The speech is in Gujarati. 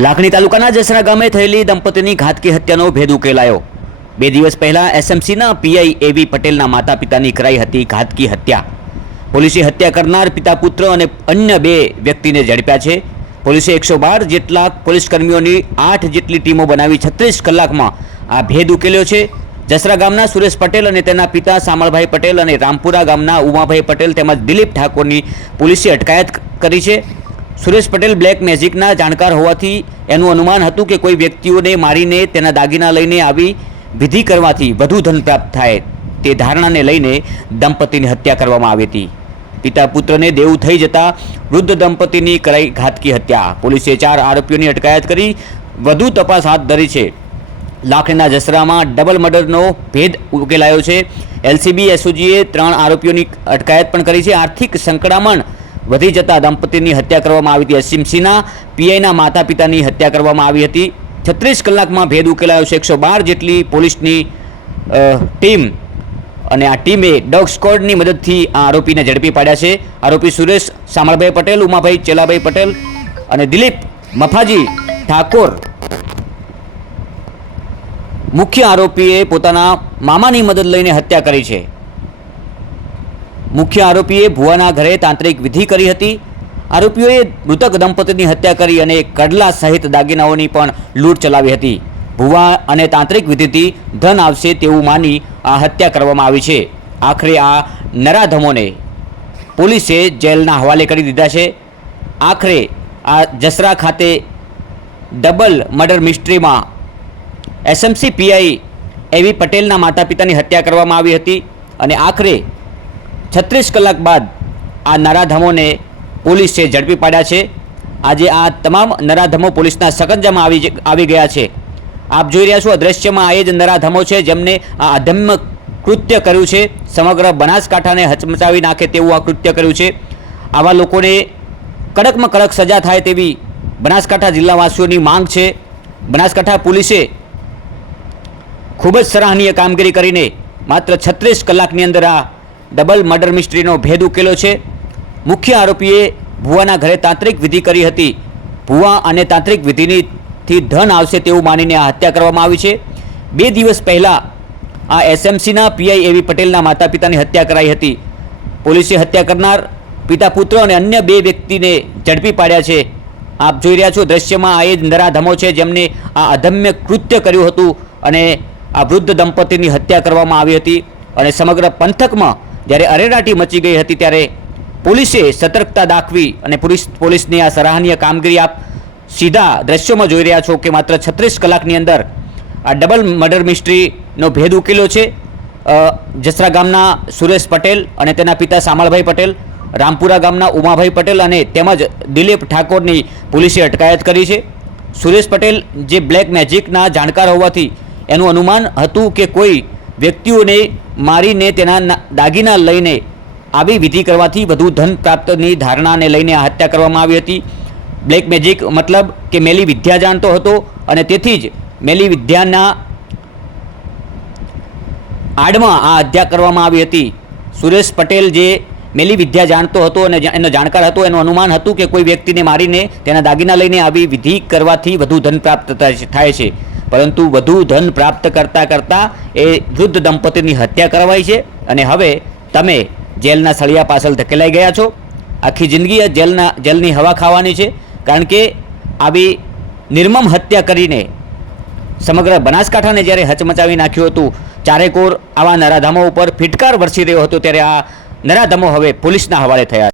લાખણી તાલુકાના જસરા ગામે થયેલી દંપતીની ઘાતકી હત્યાનો ભેદ ઉકેલાયો। 2 દિવસ પહેલા એસએમસીના પીઆઈ એવી પટેલના માતા પિતાની કરાઈ હતી ઘાતકી હત્યા। પોલીસે હત્યા કરનાર પિતા પુત્ર અને અન્ય 2 વ્યક્તિને ઝડપ્યા છે। પોલીસે 112 જેટલા પોલીસ કર્મીઓની 8 જેટલી ટીમો બનાવી 36 કલાકમાં આ ભેદ ઉકેલ્યો છે। જસરા ગામના સુરેશ પટેલ અને તેના પિતા સામળભાઈ પટેલ અને રામપુરા ગામના ઉમાભાઈ પટેલ તેમજ દિલીપ ઠાકોરની પોલીસે અટકાયત કરી છે। સુરેશ પટેલ બ્લેક મેજિકના જાણકાર હોવાથી એનું અનુમાન હતું કે કોઈ વ્યક્તિઓને મારીને તેના દાગીના લઈને આવી વિધિ કરવાથી વધુ ધન પ્રાપ્ત થાય તે ધારણાને લઈને દંપતીની હત્યા કરવામાં આવી હતી। પિતા પુત્રને દેવું થઈ જતા વૃદ્ધ દંપતીની કરાઈ ઘાતકી હત્યા। પોલીસે 4 આરોપીઓની અટકાયત કરી વધુ તપાસ હાથ ધરી છે। લાખણીના જસરામાં ડબલ મર્ડરનો ભેદ ઉકેલાયો છે। એલસીબી એસઓજીએ 3 આરોપીઓની અટકાયત પણ કરી છે। આર્થિક સંકળામણ વધી જતા દંપતીની હત્યા કરવામાં આવી હતી। એસએમસીના પીઆઈના માતા પિતાની હત્યા કરવામાં આવી હતી। 36 કલાકમાં ભેદ ઉકેલાયો છે। 112 જેટલી પોલીસની ટીમ અને આ ટીમે ડોગ સ્ક્વોડની મદદથી આ આરોપીને ઝડપી પાડ્યા છે। આરોપી સુરેશ સામળભાઈ પટેલ, ઉમાભાઈ ચેલાભાઈ પટેલ અને દિલીપ મફાજી ઠાકોર મુખ્ય આરોપીએ પોતાના મામાની મદદ લઈને હત્યા કરી છે। મુખ્ય આરોપીએ ભુવાના ઘરે તાંત્રિક વિધિ કરી હતી। આરોપીઓએ મૃતક દંપતીની હત્યા કરી અને કડલા સહિત દાગીનાઓની પણ લૂંટ ચલાવી હતી। ભુવા અને તાંત્રિક વિધિથી ધન આવશે તેવું માની આ હત્યા કરવામાં આવી છે। આખરે આ નરાધમોને પોલીસે જેલના હવાલે કરી દીધા છે। આખરે આ જસરા ખાતે ડબલ મર્ડર મિસ્ટ્રીમાં એસએમસી પીઆઈ એવી પટેલના માતા પિતાની હત્યા કરવામાં આવી હતી અને આખરે 36 કલાક બાદ આ નરાધમોને પોલીસે ઝડપી પાડ્યા છે। આજે આ તમામ નરાધમો પોલીસના સકંજામાં આવી ગયા છે। આપ જોઈ રહ્યા છો દ્રશ્યમાં આ એ જ નરાધમો છે જેમને આ અધમ્ય કૃત્ય કર્યું છે। સમગ્ર બનાસકાંઠાને હચમચાવી નાખે તેવું આ કૃત્ય કર્યું છે। આવા લોકોને કડકમાં કડક સજા થાય તેવી બનાસકાંઠા જિલ્લાવાસીઓની માંગ છે। બનાસકાંઠા પોલીસે ખૂબ જ સરાહનીય કામગીરી કરીને માત્ર 36 કલાકની અંદર આ ડબલ મર્ડર મિસ્ટ્રીનો ભેદ ઉકેલો છે। મુખ્ય આરોપીએ ભુવાના ઘરે તાંત્રિક વિધિ કરી હતી। ભુવા અને તાંત્રિક વિધિથી ધન આવશે તેવું માનીને આ હત્યા કરવામાં આવી છે। 2 દિવસ પહેલાં આ એસએમસીના પીઆઈ એવી પટેલના માતા પિતાની હત્યા કરાઈ હતી। પોલીસે હત્યા કરનાર પિતા પુત્ર અને અન્ય 2 વ્યક્તિને ઝડપી પાડ્યા છે। આપ જોઈ રહ્યા છો દ્રશ્યમાં આ એ જ નરાધમો છે જેમને આ અધમ્ય કૃત્ય કર્યું હતું અને આ વૃદ્ધ દંપતીની હત્યા કરવામાં આવી હતી અને સમગ્ર પંથકમાં જ્યારે અરેરાટી મચી ગઈ હતી ત્યારે પોલીસે સતર્કતા દાખવી અને પોલીસની આ સરાહનીય કામગીરી આપ સીધા દ્રશ્યોમાં જોઈ રહ્યા છો કે માત્ર 36 કલાકની અંદર આ ડબલ મર્ડર મિસ્ટ્રીનો ભેદ ઉકેલ્યો છે। જસરા ગામના સુરેશ પટેલ અને તેના પિતા સામળભાઈ પટેલ, રામપુરા ગામના ઉમાભાઈ પટેલ અને તેમજ દિલીપ ઠાકોરની પોલીસે અટકાયત કરી છે। સુરેશ પટેલ જે બ્લેક મેજિકના જાણકાર હોવાથી એનું અનુમાન હતું કે કોઈ વ્યક્તિઓને મારીને તેના દાગીના લઈને આવી વિધિ કરવાથી વધુ ધન પ્રાપ્તની ધારણાને લઈને આ હત્યા કરવામાં આવી હતી। બ્લેક મેજિક મતલબ કે મેલી વિદ્યા જાણતો હતો અને તેથી જ મેલી વિદ્યાના આડમાં આ હત્યા કરવામાં આવી હતી। સુરેશ પટેલ જે મેલી વિદ્યા જાણતો હતો અને એનો જાણકાર હતો એનું અનુમાન હતું કે કોઈ વ્યક્તિને મારીને તેના દાગીના લઈને આવી વિધિ કરવાથી વધુ ધન પ્રાપ્ત થાય છે, પરંતુ વધુ ધન પ્રાપ્ત કરતાં એ વૃદ્ધ દંપતીની હત્યા કરવાઈ છે અને હવે તમે જેલના સળિયા પાછળ ધકેલાઈ ગયા છો। આખી જિંદગી જેલની હવા ખાવાની છે, કારણ કે આવી નિર્મમ હત્યા કરીને સમગ્ર બનાસકાંઠાને જ્યારે હચમચાવી નાખ્યું હતું, ચારેકોર આવા નરાધમો ઉપર ફિટકાર વરસી રહ્યો હતો, ત્યારે આ નરાધમો હવે પોલીસના હવાલે થયા।